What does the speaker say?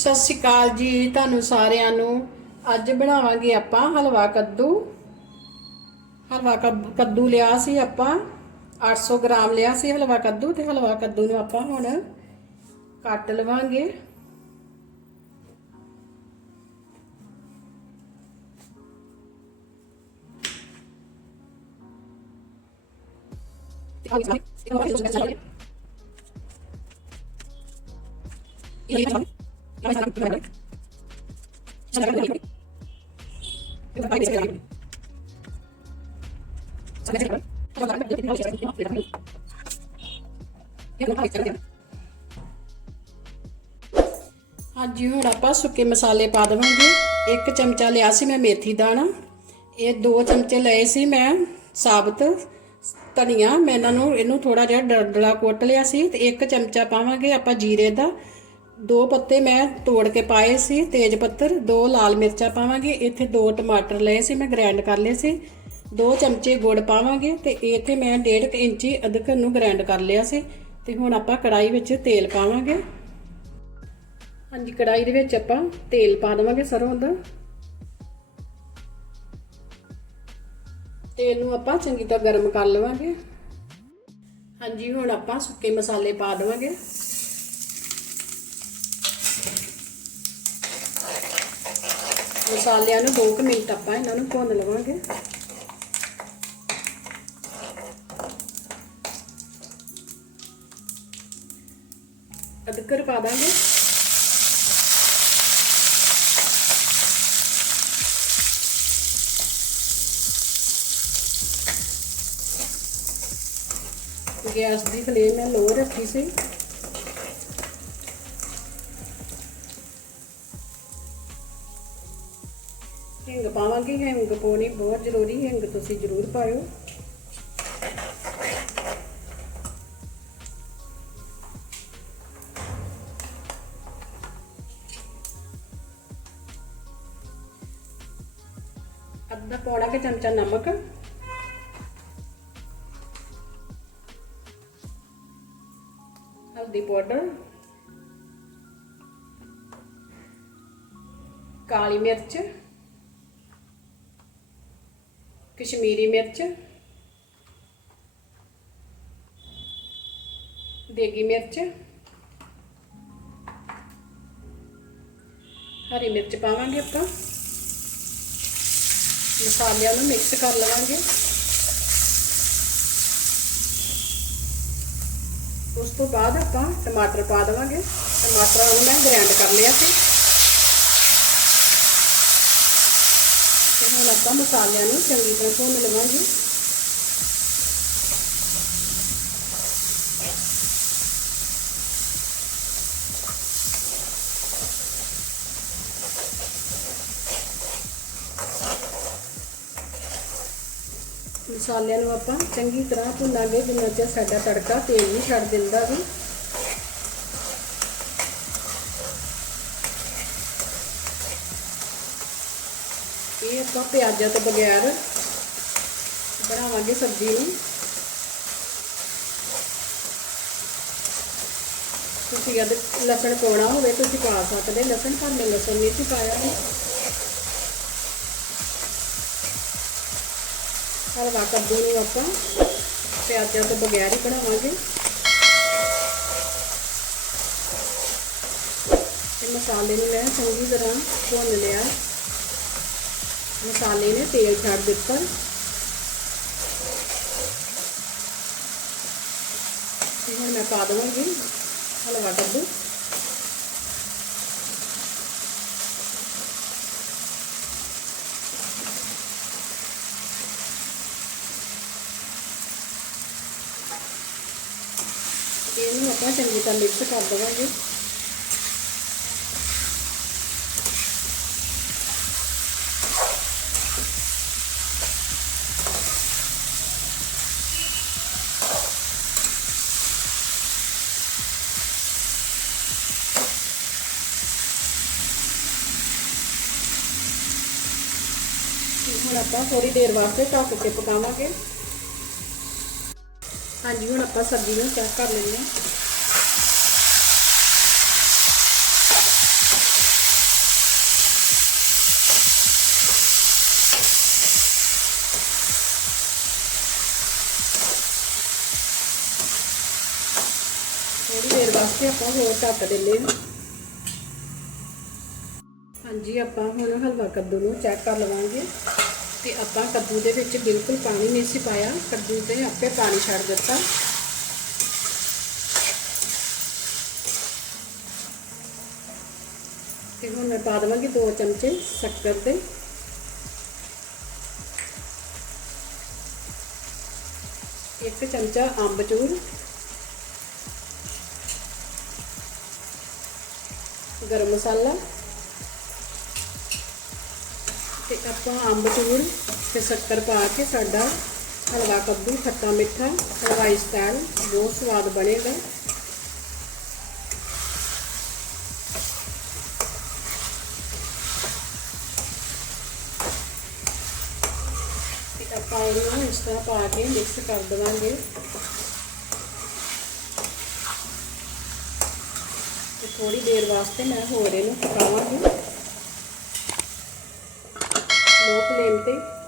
ਸਤਿ ਸ਼੍ਰੀ ਅਕਾਲ ਜੀ ਤੁਹਾਨੂੰ ਸਾਰਿਆਂ ਨੂੰ। ਅੱਜ ਬਣਾਵਾਂਗੇ ਆਪਾਂ ਹਲਵਾ ਕੱਦੂ। ਹਲਵਾ ਕੱਦ- ਕੱਦੂ ਲਿਆ ਸੀ ਆਪਾਂ। 800 ਗ੍ਰਾਮ ਲਿਆ ਸੀ ਹਲਵਾ ਕੱਦੂ ਤੇ ਹਲਵਾ ਕੱਦੂ ਨੂੰ ਆਪਾਂ ਹੁਣ ਕੱਟ ਲਵਾਂਗੇ। ਹਾਂਜੀ ਹੁਣ ਆਪਾਂ ਸੁੱਕੇ ਮਸਾਲੇ ਪਾ ਦੇਵਾਂਗੇ। ਇੱਕ ਚਮਚਾ ਲਿਆ ਸੀ ਮੈਂ ਮੇਥੀ ਦਾਣਾ। ਇਹ ਦੋ ਚਮਚੇ ਲਏ ਸੀ ਮੈਂ ਸਾਬਤ ਧਨੀਆ। ਮੈਂ ਇਹਨਾਂ ਨੂੰ ਇਹਨੂੰ ਥੋੜਾ ਜਿਹਾ ਡਰਡਲਾ ਕੁੱਟ ਲਿਆ ਸੀ ਤੇ ਇੱਕ ਚਮਚਾ ਪਾਵਾਂਗੇ ਆਪਾਂ ਜੀਰੇ ਦਾ। ਦੋ ਪੱਤੇ ਮੈਂ ਤੋੜ ਕੇ ਪਾਏ ਸੀ, ਤੇਜ ਪੱਤਰ, ਦੋ ਲਾਲ ਮਿਰਚਾਂ ਪਾਵਾਂਗੇ, ਇੱਥੇ ਦੋ ਟਮਾਟਰ ਲਏ ਸੀ, ਮੈਂ ਗ੍ਰਾਈਂਡ ਕਰ ਲਏ ਸੀ, ਦੋ ਚਮਚੇ ਗੁੜ ਪਾਵਾਂਗੇ ਤੇ ਇੱਥੇ ਮੈਂ 1.5 ਇੰਚੀ ਅਦਰਕ ਨੂੰ ਗ੍ਰਾਈਂਡ ਕਰ ਲਿਆ ਸੀ ਤੇ ਹੁਣ ਆਪਾਂ ਕੜਾਈ ਵਿੱਚ ਤੇਲ ਪਾਵਾਂਗੇ। ਹਾਂਜੀ ਕੜਾਈ ਦੇ ਵਿੱਚ ਆਪਾਂ ਤੇਲ ਪਾ ਦੇਵਾਂਗੇ ਸਰੋਂ ਦਾ। ਤੇਲ ਨੂੰ ਆਪਾਂ ਚੰਗੀ ਤਰ੍ਹਾਂ ਗਰਮ ਕਰ ਲਵਾਂਗੇ। ਹਾਂਜੀ, ਹੁਣ ਆਪਾਂ ਸੁੱਕੇ ਮਸਾਲੇ ਪਾ ਦੇਵਾਂਗੇ। ਮਸਾਲਿਆਂ ਨੂੰ 2 ਮਿੰਟ ਆਪਾਂ ਇਹਨਾਂ ਨੂੰ ਭੁੰਨ ਲਵਾਂਗੇ। ਅਦਕਰ ਪਾ ਦਾਂਗੇ। ਗੈਸ ਦੀ ਫਲੇਮ ਮੈਂ ਲੋ ਰੱਖੀ ਸੀ। ਹਿੰਗ ਪਾਵਾਂਗੇ, ਹਿੰਗ ਪਾਉਣੀ ਬਹੁਤ ਜ਼ਰੂਰੀ, ਹਿੰਗ ਤੁਸੀਂ ਜ਼ਰੂਰ ਪਾਇਓ। ਅੱਧਾ ਪੌੜਾ ਕੇ ਚਮਚਾ ਨਮਕ। ਹਲਦੀ ਪਾਊਡਰ। ਕਾਲੀ ਮਿਰਚ। ਕਸ਼ਮੀਰੀ ਮਿਰਚ, ਦੇਗੀ ਮਿਰਚ, ਹਰੀ ਮਿਰਚ ਪਾਵਾਂਗੇ ਆਪਾਂ। ਮਸਾਲਿਆਂ ਨੂੰ ਮਿਕਸ ਕਰ ਲਵਾਂਗੇ। ਉਸ ਤੋਂ ਬਾਅਦ ਆਪਾਂ ਟਮਾਟਰ ਪਾ ਦੇਵਾਂਗੇ। ਟਮਾਟਰਾਂ ਨੂੰ ਮੈਂ ਗ੍ਰਾਈਂਡ ਕਰ ਲਿਆ ਸੀ। ਹੁਣ ਆਪਾਂ ਮਸਾਲਿਆਂ ਨੂੰ, ਚੰਗੀ ਤਰ੍ਹਾਂ ਭੁੰਨ ਲਵਾਂਗੇ। ਮਸਾਲਿਆਂ ਨੂੰ ਆਪਾਂ ਚੰਗੀ ਤਰ੍ਹਾਂ ਭੁੰਨਾਂਗੇ, ਜਿੰਨਾ ਚਿਰ ਸਾਡਾ ਤੜਕਾ ਤੇਲ ਨਹੀਂ ਛੱਡ ਦਿੰਦਾ ਵੀ। ਇਹ ਆਪਾਂ ਪਿਆਜ਼ਾਂ ਤੋਂ ਬਗੈਰ ਬਣਾਵਾਂਗੇ ਸਬਜ਼ੀ ਨੂੰ। ਤੁਸੀਂ ਅਦ ਲਸਣ ਪਾਉਣਾ ਹੋਵੇ ਤੁਸੀਂ ਪਾ ਸਕਦੇ, ਲਸਣ ਪਰ ਮੈਂ ਲਸਣ ਨਹੀਂ ਸੀ ਪਾਇਆ ਹਲਵਾ ਕੱਦੂ ਨੂੰ ਆਪਾਂ ਪਿਆਜ਼ਾਂ ਤੋਂ ਬਗੈਰ ਹੀ ਬਣਾਵਾਂਗੇ। ਤੇ ਮਸਾਲੇ ਨੂੰ ਮੈਂ ਚੰਗੀ ਤਰ੍ਹਾਂ ਭੁੰਨ ਲਿਆ। ਮਸਾਲੇ ਨੇ ਤੇਲ ਛੱਡ ਦਿੱਤਾ ਤੇ ਹੁਣ ਮੈਂ ਪਾ ਦਵਾਂਗੀ ਹਲਵਾ ਕੱਦੂ ਇਹਨੂੰ ਆਪਾਂ ਚੰਗੀ ਤਰ੍ਹਾਂ ਮਿਕਸ ਕਰ ਦੇਵਾਂਗੇ ਹੁਣ ਆਪਾਂ ਥੋੜੀ ਦੇਰ ਵਾਸਤੇ ਢੱਕ ਕੇ ਪਕਾਵਾਂਗੇ। ਹਾਂਜੀ, ਹੁਣ ਆਪਾਂ ਸਬਜ਼ੀ ਨੂੰ ਚੈੱਕ ਕਰ ਲੈਂਦੇ ਹਾਂ। ਥੋੜੀ ਦੇਰ ਵਾਸਤੇ ਆਪਾਂ ਹੋਰ ਢੱਕ ਦਿੰਦੇ ਹਾਂ। ਹਾਂਜੀ, ਆਪਾਂ ਹੁਣ ਹਲਵਾ ਕੱਦੂ ਨੂੰ ਚੈੱਕ ਕਰ ਲਵਾਂਗੇ। ਤੇ ਆਪਾਂ ਕੱਦੂ ਦੇ ਵਿੱਚ ਬਿਲਕੁਲ ਪਾਣੀ ਨਹੀਂ ਸੀ ਪਾਇਆ। ਕੱਦੂ ਤੇ ਆਪੇ ਪਾਣੀ ਛੱਡ ਦਿੱਤਾ। ਤੇ ਹੁਣ ਮੈਂ ਪਾ ਦੇਵਾਂਗੀ 2 ਚਮਚੇ ਸ਼ੱਕਰ ਦੇ ਇੱਕ ਚਮਚਾ ਅੰਬਚੂਰ। ਗਰਮ ਮਸਾਲਾ। ਤੇ ਆਪਾਂ ਅੰਬਚੂਰ ਤੇ ਸ਼ੱਕਰ ਪਾ ਕੇ ਸਾਡਾ ਹਲਵਾ ਕੱਦੂ, ਖੱਟਾ ਮਿੱਠਾ, ਹਲਵਾਈ ਸਟਾਈਲ, ਬਹੁਤ ਸਵਾਦ ਬਣੇਗਾ। ਤੇ ਆਪਾਂ ਇਹਨੂੰ ਇਸ ਤਰ੍ਹਾਂ ਪਾ ਕੇ ਮਿਕਸ ਕਰ ਦੇਵਾਂਗੇ। ਤੇ ਥੋੜੀ ਦੇਰ ਵਾਸਤੇ ਮੈਂ ਹੋਰ ਇਹਨੂੰ ਪਕਾਵਾਂਗੀ। ਲੋ ਫਲੇਮ ਤੇ